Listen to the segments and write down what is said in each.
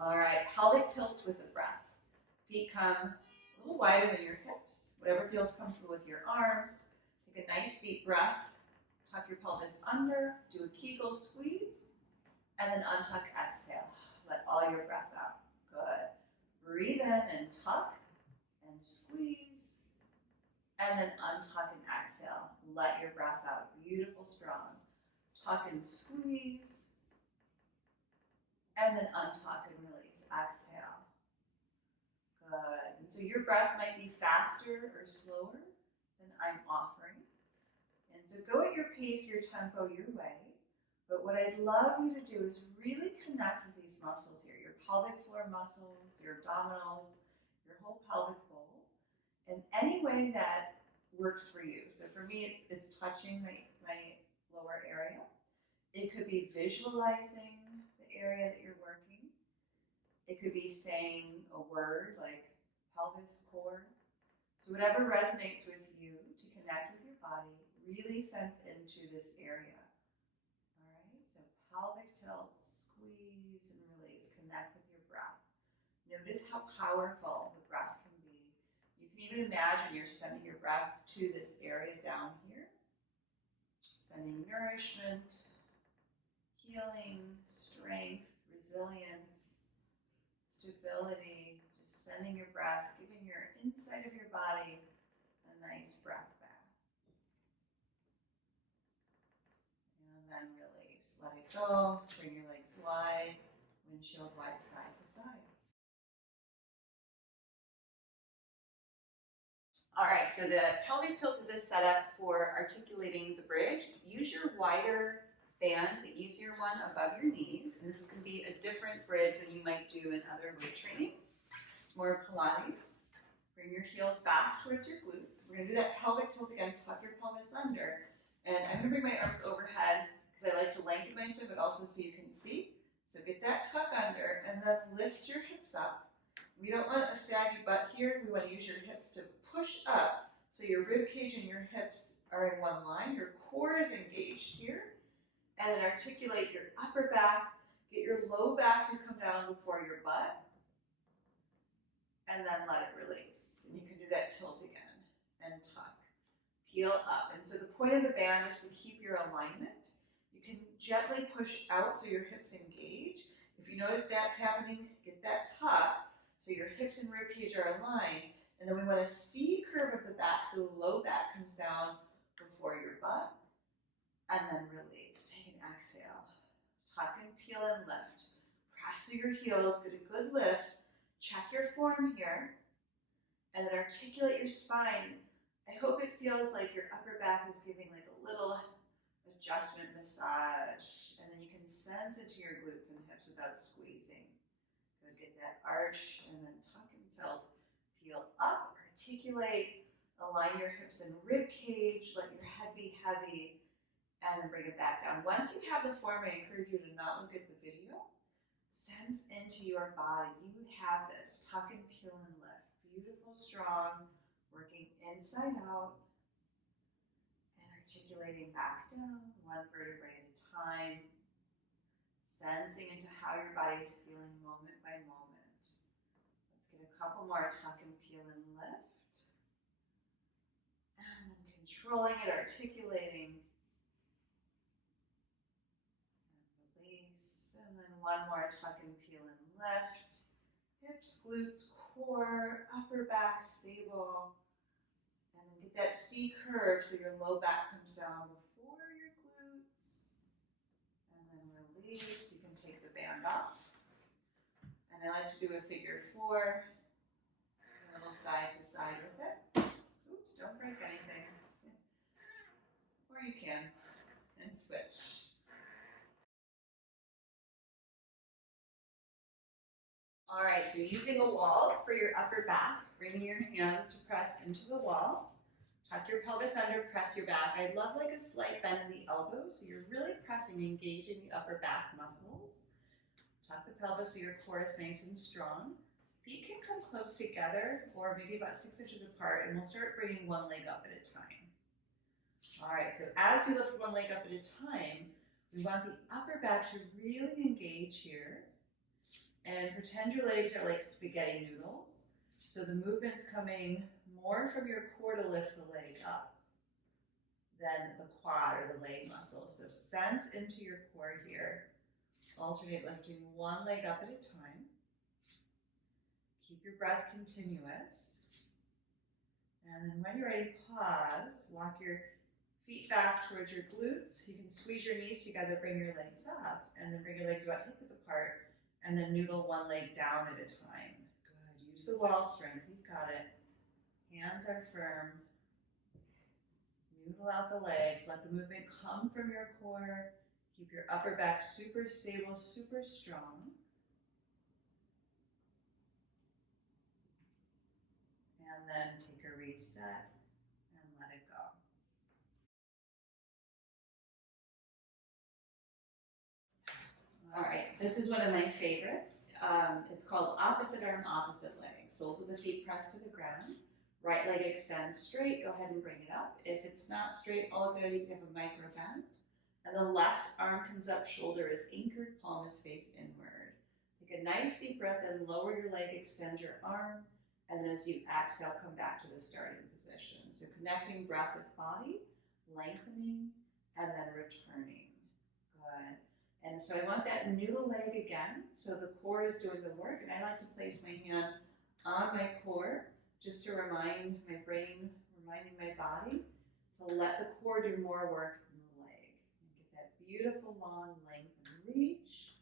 All right, pelvic tilts with the breath. Feet come a little wider than your hips. Whatever feels comfortable with your arms. Take a nice deep breath. Tuck your pelvis under. Do a Kegel squeeze. And then untuck, exhale. Let all your breath out. Good. Breathe in and tuck and squeeze. And then untuck and exhale. Let your breath out. Beautiful, strong. Tuck and squeeze. And then untuck and release. Exhale. Good. And so your breath might be faster or slower than I'm offering. And so go at your pace, your tempo, your way. But what I'd love you to do is really connect with these muscles here, your pelvic floor muscles, your abdominals, your whole pelvic bowl, in any way that works for you. So for me, it's touching my lower area. It could be visualizing the area that you're working. It could be saying a word like pelvis core. So whatever resonates with you to connect with your body, really sense into this area. All right, so pelvic tilts, squeeze and release. Connect with your breath. Notice how powerful the breath can be. You can even imagine you're sending your breath to this area down here, sending nourishment, healing, strength, resilience, stability, just sending your breath, giving your inside of your body a nice breath bath. And then release. Let it go. Bring your legs wide, windshield wide side to side. All right, so the pelvic tilt is a setup for articulating the bridge. Use your wider band, the easier one above your knees. And this is going to be a different bridge than you might do in other weight training. It's more Pilates. Bring your heels back towards your glutes. We're going to do that pelvic tilt again. Tuck your pelvis under. And I'm going to bring my arms overhead because I like to lengthen my spine, but also so you can see. So get that tuck under and then lift your hips up. We don't want a saggy butt here. We want to use your hips to push up so your rib cage and your hips are in one line. Your core is engaged here. And then articulate your upper back. Get your low back to come down before your butt. And then let it release. And you can do that tilt again. And tuck. Peel up. And so the point of the band is to keep your alignment. You can gently push out so your hips engage. If you notice that's happening, get that tuck so your hips and rib cage are aligned. And then we want a C curve of the back so the low back comes down before your butt. And then release. Take an exhale. Tuck and peel and lift. Press through your heels. Get a good lift. Check your form here. And then articulate your spine. I hope it feels like your upper back is giving like a little adjustment massage. And then you can sense into your glutes and hips without squeezing. Go get that arch and then tuck and tilt. Peel up, articulate, align your hips and rib cage. Let your head be heavy. And then bring it back down. Once you have the form, I encourage you to not look at the video. Sense into your body. You have this. Tuck and peel and lift. Beautiful, strong, working inside out and articulating back down, one vertebrae at a time, sensing into how your body is feeling moment by moment. Let's get a couple more. Tuck and peel and lift. And then controlling it, articulating. And release. And then one more. Tuck and peel and lift. Hips, glutes, core, upper back stable. And then get that C curve so your low back comes down before your glutes. And then release. You can take the band off. And I like to do a figure four. A little side to side with it. Oops, don't break anything. Or you can. And switch. All right, so using a wall for your upper back, bringing your hands to press into the wall. Tuck your pelvis under, press your back. I love like a slight bend in the elbows, so you're really pressing, engaging the upper back muscles. Tuck the pelvis so your core is nice and strong. Feet can come close together or maybe about 6 inches apart, and we'll start bringing one leg up at a time. All right, so as you lift one leg up at a time, we want the upper back to really engage here. And pretend your legs are like spaghetti noodles. So the movement's coming more from your core to lift the leg up than the quad or the leg muscle. So sense into your core here. Alternate lifting one leg up at a time. Keep your breath continuous. And then when you're ready, pause. Walk your feet back towards your glutes. You can squeeze your knees together, bring your legs up, and then bring your legs about hip width apart, and then noodle one leg down at a time. Good. Use the wall strength. You've got it. Hands are firm. Noodle out the legs. Let the movement come from your core. Keep your upper back super stable, super strong. And then take a reset and let it go. All right, this is one of my favorites. It's called opposite arm, opposite leg. Soles of the feet pressed to the ground. Right leg extends straight. Go ahead and bring it up. If it's not straight, all good. You can have a micro bend. And the left arm comes up, shoulder is anchored, palm is face inward. Take a nice deep breath in, lower your leg, extend your arm. And then as you exhale, come back to the starting position. So connecting breath with body, lengthening, and then returning. Good. And so I want that noodle leg again. So the core is doing the work, and I like to place my hand on my core just to remind my brain, reminding my body to let the core do more work than the leg. And get that beautiful long length and reach.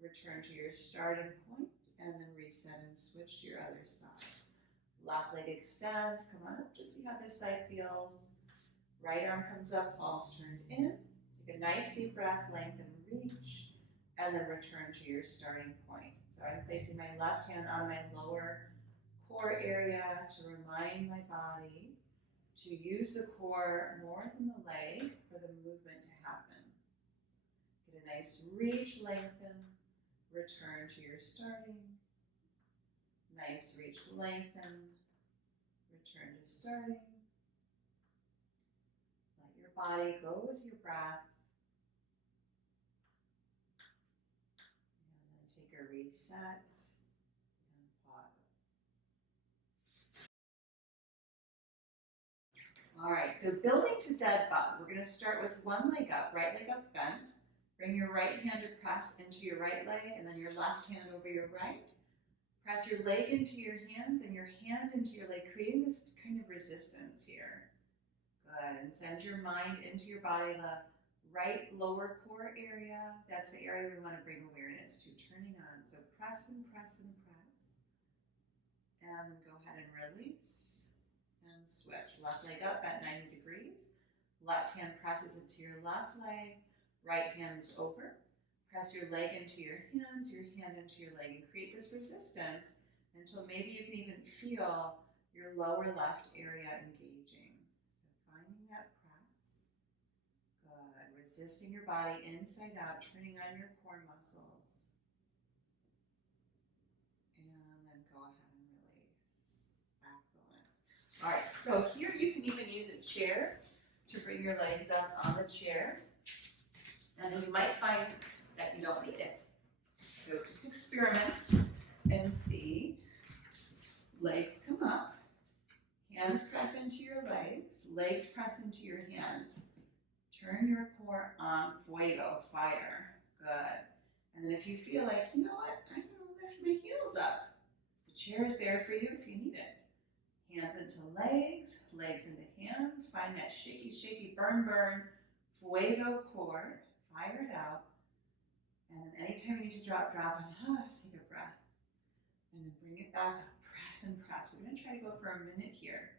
Return to your starting point, and then reset and switch to your other side. Left leg extends. Come on up, just see how this side feels. Right arm comes up, palms turned in. Take a nice deep breath, lengthen, reach, and then return to your starting point. So I'm placing my left hand on my lower core area to remind my body to use the core more than the leg for the movement to happen. Get a nice reach, lengthen, return to your starting. Nice reach, lengthen, return to starting. Let your body go with your breath. And then take a reset and pause. All right, so building to dead bug. We're gonna start with one leg up, right leg up bent. Bring your right hand to press into your right leg, and then your left hand over your right. Press your leg into your hands and your hand into your leg, creating this kind of resistance here. Good, and send your mind into your body, the right lower core area. That's the area we want to bring awareness to, turning on. So press and press and press. And then go ahead and release and switch. Left leg up at 90 degrees. Left hand presses into your left leg. Right hand is over. Press your leg into your hands, your hand into your leg, and create this resistance until maybe you can even feel your lower left area engaging. So finding that press. Good. Resisting your body inside out, turning on your core muscles. And then go ahead and release. Excellent. All right, so here you can even use a chair to bring your legs up on the chair. And you might find that you don't need it. So just experiment and see. Legs come up. Hands press into your legs press into your hands. Turn your core on, fuego, fire. Good. And then if you feel like, you know what, I'm gonna lift my heels up. The chair is there for you if you need it. Hands into legs, legs into hands. Find that shaky, shaky, burn, burn, fuego core. Fire it out. And then anytime you need to drop, drop, and take a breath. And then bring it back up, press and press. We're gonna try to go for a minute here.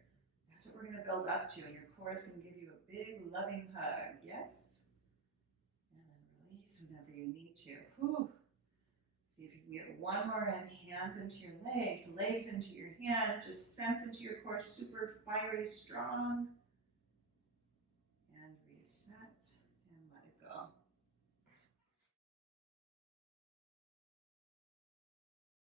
That's what we're gonna build up to, and your core is gonna give you a big, loving hug, yes? And then release whenever you need to. Whew. See if you can get one more in, hands into your legs into your hands, just sense into your core, super fiery, strong.